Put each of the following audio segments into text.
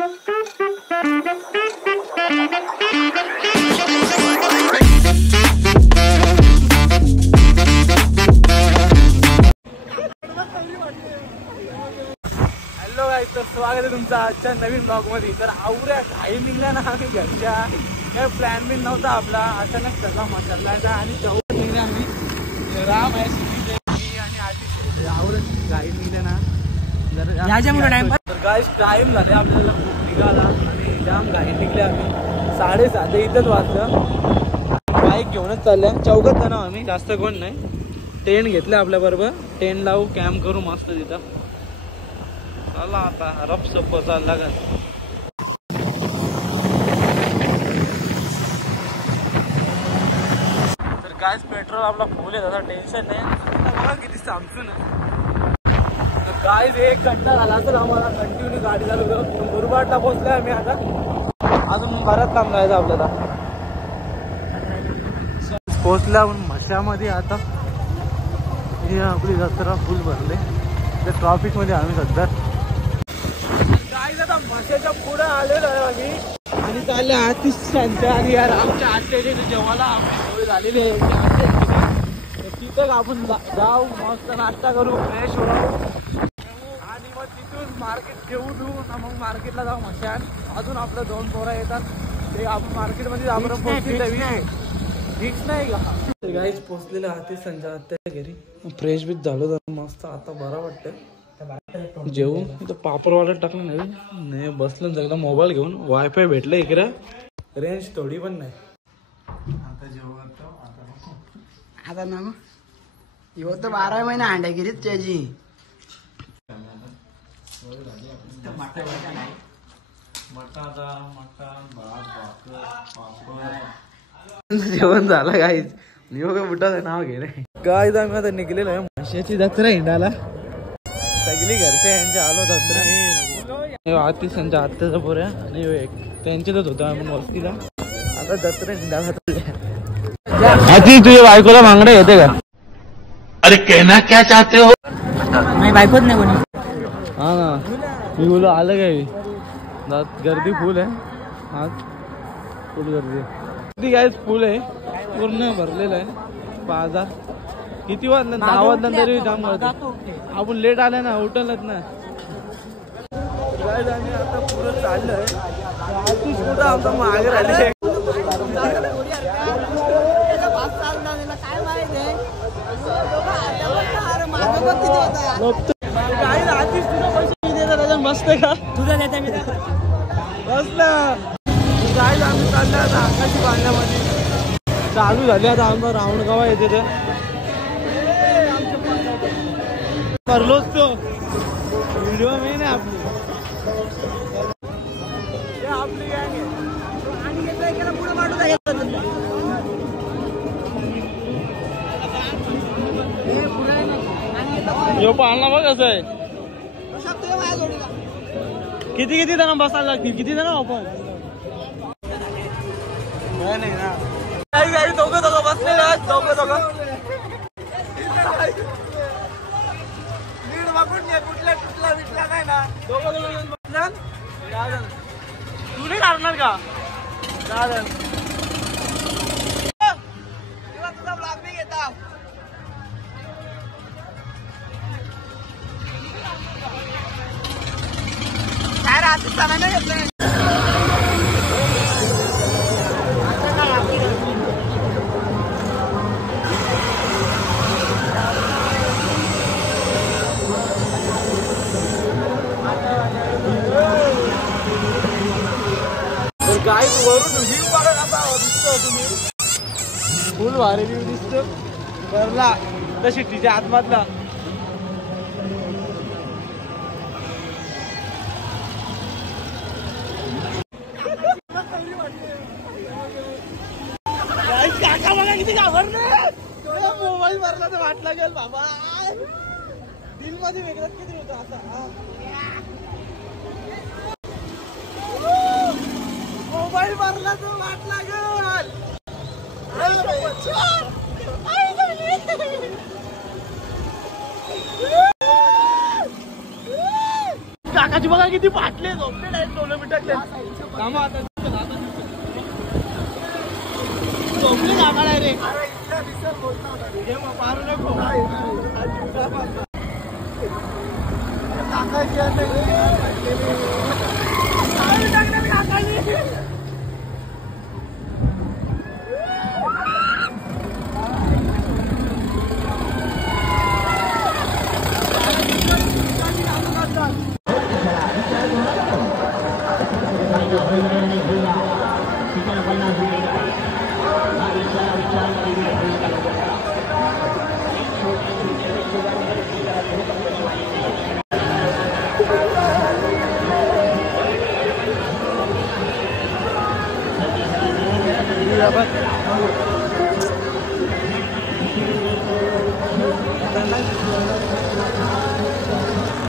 Hello गाईस, तर स्वागत आहे तुमचं आजच्या नवीन ब्लॉग मध्ये। तर आवऱ्या घाई निघल्या ना आम्ही घरच्या, काय प्लॅन बिन नव्हता आपला, अचानक सगळा मसाला आणि चौक निघले आम्ही। राम आहे मी आणि आतिश आवऱ्या घाई निघल्या ना तर गाईस टाइम झाले आपल्याला खूप निघाला आणि जाम घाई निघले आम्ही। 7:30 इथंच वाजलं। बाईक घेऊनच चालल्या, चौकात ना आम्ही, जास्त कोण नाही। टेंट घेतले आपल्या बरोबर, टेंट लावू, कॅम्प करू मस्त तिथं। चला आता रफ सप चालला लागेल। तर काय पेट्रोल आपला फुल आहे, आता टेन्शन नाही। बघा किती सामसून तर काय 1 घंटा झाला असेल आम्हाला कंटिन्यू गाडी चालू। मुरबाडला पोहोचलोय आम्ही आता, अजून बराच काम जायचं आपल्याला। पोहोचल्या म्हशामध्ये आता ही आपली जत्रा फुल भरले, त्या ट्रॉफिक मध्ये आम्ही सध्या आता म्हशाच्या पुढे आलेलो आहे आम्ही आणि चालले आतिशच्या आणि यार आमच्या आत्याचे जेवायला आम्ही झालेले तिथं आपण जाऊ, मस्त नाश्ता करू, फ्रेश होऊ आणि मग तिथून मार्केट घेऊन येऊ ना, मग मार्केटला जाऊ म्हशान। अजून आपलं 2 पोरं येतात, ते आपण मार्केटमध्ये आपण फिक्स नाही का। गाईच पोचलेले आतिश संजय आत्याच्या घरी, फ्रेश बीच झालो मस्त, आता बरं वाटतं। जेवून इथं पापडवाला टाकलं नाही बसलं सगळं मोबाईल घेऊन। वायफाय भेटलं इकडं, रेंज थोडी पण नाही। आता ना येऊ तर 12 महिने अंड्यागिरीच त्याची जेवण झालं गाईज, नियोगा बुटाचं नाव घे रे गाईज। आम्ही आता निघलेलो आहे म्हशाची जत्रा हिंडाला, सगळी घरच्या यांच्या आलो जत्रा। आतिश यांच्या आत्याचा पोऱ्या आणि त्यांच्यातच होतो आम्ही वस्तीला, आता जत्रा हिंडाला। आतिश तुझ्या बायकोला मागणं येते का? अरे कहना क्या चाहते हो? नाही बायकोच नाही कोणी। हा ना, मी बोलो आलं काय, गर्दी फुल आहे आज, फुल गर्दी गाईज, फुल आहे पूर्ण भरलेलं आहे बाजार। किती वाजलं? 10 वाजलं तरी जाम गर्दी। आपण लेट आले ना, उठलच ना गाईज। आम्ही आता पुढं चाललोय, आतिश कुठं आमचा मागे राहिले। काय आतिश तुला पैसे देतात त्याच्या मस्त का तुझा देता मी बसला। काय आम्ही चाललो आता आकाशी बांधल्यामध्ये, चालू झाले आता आमचा राऊंड गावा येते ते करलोच तो व्हिडिओ मी नाही आपली गँग आहे पुढे मांडू। यो पाळणा बघ कसं आहे, किती जण बसायला लागतील, किती जण आपण काय नाही ना। काही दोघं बसलेले आहेत, दोघं नीट बघून घे, कुठला विटला नाही ना। दोघं बसणार, तू नाही काढणार का? तुझा ब्लॉग मी घेता। काय राहते सणाने घेतलं गाईज। वरून व्ह्यू बघा कसा दिसतो, तुम्ही फुल भारी व्ह्यू दिसतो वरला, त्या शिट्टीच्या आतमधला। काका बघा किती घाबरले, मोबाईल भरला तर वाट लागेल बाबा, दिल मध्ये वेगळंच किती होतं आता। मोबाईल भरला तर वाट लागेल। काकाची बघा किती फाटले झोपले नाही 2 मिनिटातले कामा आता झोपले काका डायरेक्ट मारू नको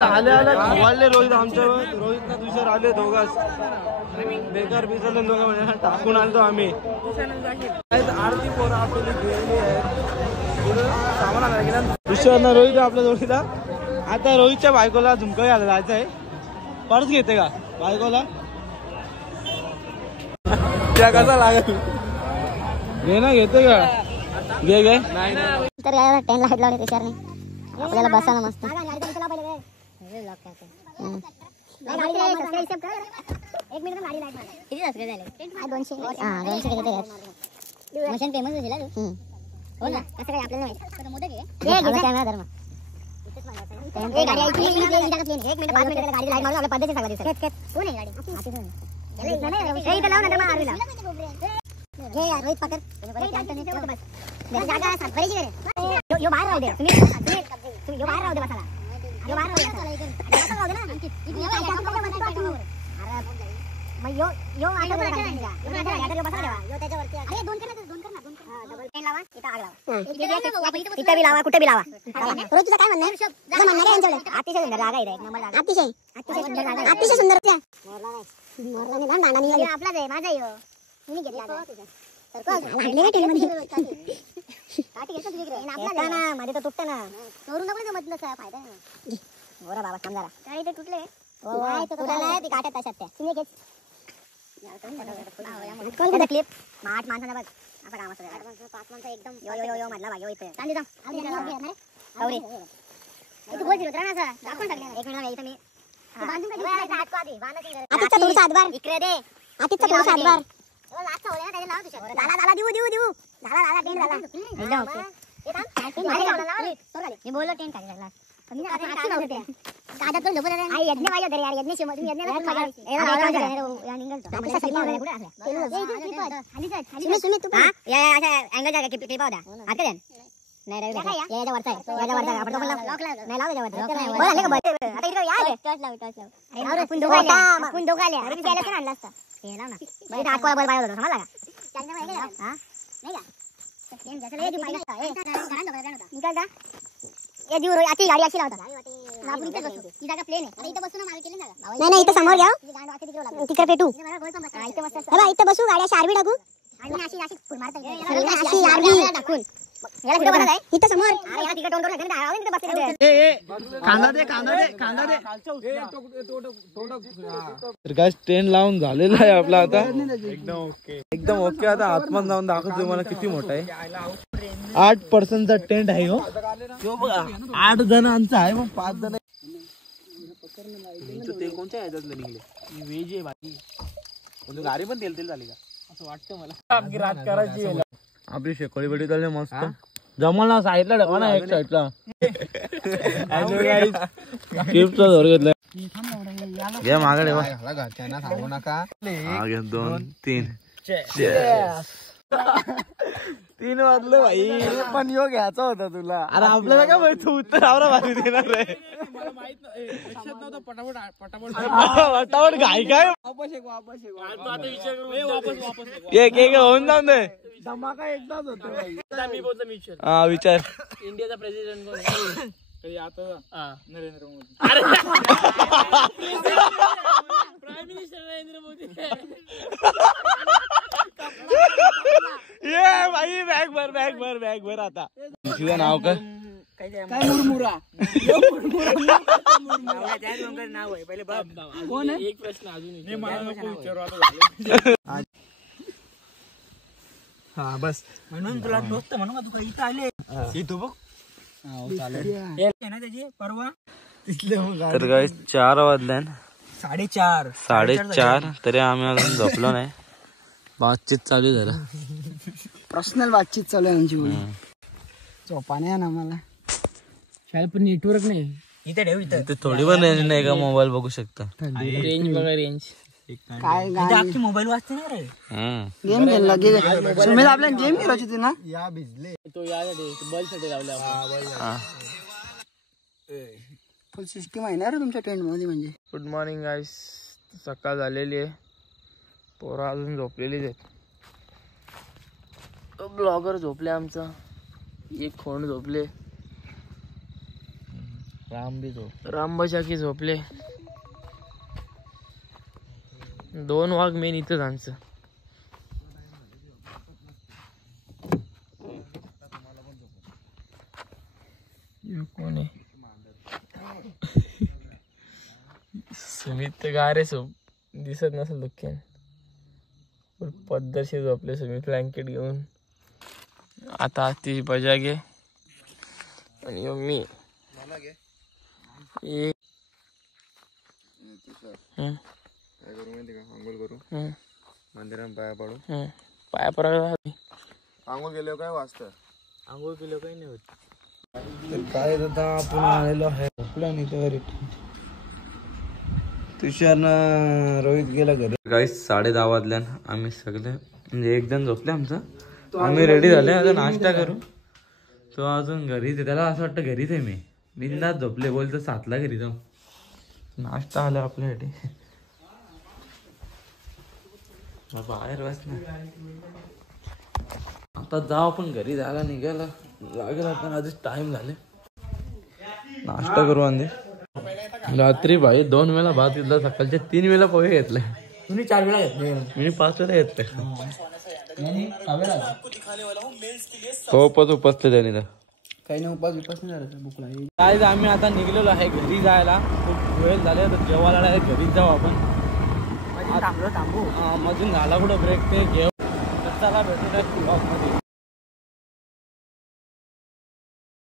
आले आले वाढले रोहित आमच्यावर रोहित ना दुसरं आले दोघांच बेकार बिसरले दोघं म्हणजे टाकून आलतो आम्ही आरती पोरं आपल्याला गेलेली आहे सामान आला की ना दुसऱ्यांना रोहित आपल्या जोडीला आता रोहितच्या बायकोला झुमका घ्यायला जायचं आहे पर्स घेते का बायकोला त्या कसा लागेल घे ना घेते का घे घे नाही तर याला 10 लाईट लावले त्याच्याने आपल्याला बसायला मस्त मशीन फेमस होईल हो ना कसं काय आपल्याला कुठे बी लावा रोज तुझं काय म्हणणं अतिशय सुंदर जागा आहे अतिशय अतिशय सुंदर आपलाच आहे माझा माझे तर तुटत ना चोरून नको जमत नसा फायदा बोरा बाबा समजा काय ते तुटले ती काट्यात तशात त्या तुम्ही घेत क्लिप 8 माणसांना बघ आता काम असं 5 माणसं एकदम यो मधला भाग इथे चांदी जा अरे तू बोल दिलं ना असं दाखवून टाकले 1 मिनिट इथे मी बांधून काढ आधी आतिचा थोडासा हातभार इकडे दे आतिचा थोडासा हातभार लास्ट होले ना त्याला लाव तुझ्या झाला देऊ झाला टेंट झाला एकदम ओके मी बोललो टेंट खाली लागला कागद पण झोपत आई यज्ञ पाहिजे यार यज्ञ तुम्ही यज्ञ सुमित तू या अशा अँगल जागा क्लिप होता आता द्या नाही रे याच्या वरचा आपण तो लॉक लाव नाही लाव त्याच्या वरचा बोल आले का बस आता इकडे या टच लाव आपण दोघाले अरे त्याला पण आणला असता हे लाव ना बरं आठ कोळा बल पाहिजे होता समजला का त्यांना माहिती का हां नाही का टेन जसं लेडी पाहिजे निकाल दा या दिवस आती गाडी अशी लावता आपण इथे बसू ही जागा प्लेन आहे आता इथे बसू ना मागे केले ना नाही इथे समोर घ्या तिकडे पेटू इथे मस्त हे इथे बसू गाड्या शारबी टाकू आणि अशी फुल मारता अशी आरबी टाकून याला कुठे बसत आहे इथे समोर अरे याला तिकडे तोंड टाकून आवाज इथे बसते कांदा दे तर काय स्टँड लावून झालेला आहे आपला आता एकदम ओके आता आतमध्ये जाऊन दाखवतो तुम्हाला किती मोठा आहे 8% टेंट आहे हो बघा 8 जणांचा आहे मग 5 जण तेल कोणत्या ह्याच्यातलं निघले वेज आहे बाकी गाडी पण तेल झाली का असं वाटतं मला रात करायची आपली शेकोळी बेटी चालली मस्त जमला साईडला ठेवा ना एक साईडला चिप्सचा धर घेतलाय घे मागडे घरच्यांना सांगू नका 2 3 3 वाजले भाई पण यो घ्यायचा होता तुला अरे आपल्याला काय माहित तू उत्तर आवरा भारी देणार रे मला माहित नव्हतं पटापट घाई काय वापस एक होऊन जाऊन दे धमाका एकदाच होतो मी बोलतो विचार इंडियाचा प्रेसिडेंट कोण कधी आता नरेंद्र मोदी अरे प्राईम मिनिस्टर नरेंद्र मोदी ये भाई बॅग भर आता तुझं नाव काय काय मुरमुरा नाव आहे पहिले कोण आहे? एक प्रश्न अजून हा बस म्हणून तुला दोस्त म्हणून का तू इथं आले तू बघ त्याची परवा तर गाईस 4 वाजल्या 4:30 तरी आम्ही अजून झोपलो नाही. बातचीत चालू झाला. पर्सनल बातचीत चालू आहे आमची. झोपा नाही ना मला शाळेत पण नेटवर्क नाही इथे ठेव इथं थोडी पण रेंज नाही का मोबाईल बघू शकता. रेंज बघा रेंज काय आमची मोबाईल वाजते ना रे. गेम खेळला सुमित आपल्याला गेम खेळायची होती ना. तो यासाठी बॉल साठी लावला फुल सिस्टीम आहे ना रे तुमच्या टेंट मध्ये. म्हणजे गुड मॉर्निंग गाईस. सकाळ झालेली आहे. पोरं अजून झोपलेलीच आहेत. ब्लॉगर झोपले आमचा. एक खोंड झोपले. रामबजाकी झोपले. 2 वाघ मेन इथंच आमचं. कोण आहे? सुमित तर गारे दिसत नसेल दुःख्यान. पद्धतशीर झोपले सुमित ब्लँकेट घेऊन. आता ती बजा घे आणि मी मंदिरात पाया पडू. पाया पडा आंघोळ गेलो काय वाजता. आंघोळ केलो काही नाही होत. तर काय आता आपण आलेलो आहे झोपला नाही तर तुषारनं रोहित गेला घरी. गाईस 10:30 वाजल्या. आम्ही सगळे म्हणजे एक जण झोपले आमचा. आम्ही रेडी झाले आता नाश्ता करू. तो अजून घरीच आहे. त्याला असं वाटतं घरीच आहे. मी बिंदास झोपले. बोलतो 7ला घरी जाऊ. नाश्ता आला आपल्यासाठी. बाहेर बस ना. आता जाऊ आपण घरी जायला निघायला लागेल. आता आधीच टाइम झाले. नाश्ता करू अंदे. रात्री भाई 2 वेळा भात घेतला. सकाळच्या 3 वेळा पोहे घेतले. तुम्ही 4 वेळा घेतले. मी 5 वेळा घेतले. खूपच उपसते त्याने तर. काही नाही उपास नाही झाला. भूक लागली. काय आम्ही आता निघलेलो आहे घरी जायला. खूप वेळ झाले तर जेवायला घरीच जाऊ आपण. थांबू मधून झाला कुठं ब्रेक ते जेव. चला भेटू ब्लॉग मध्ये.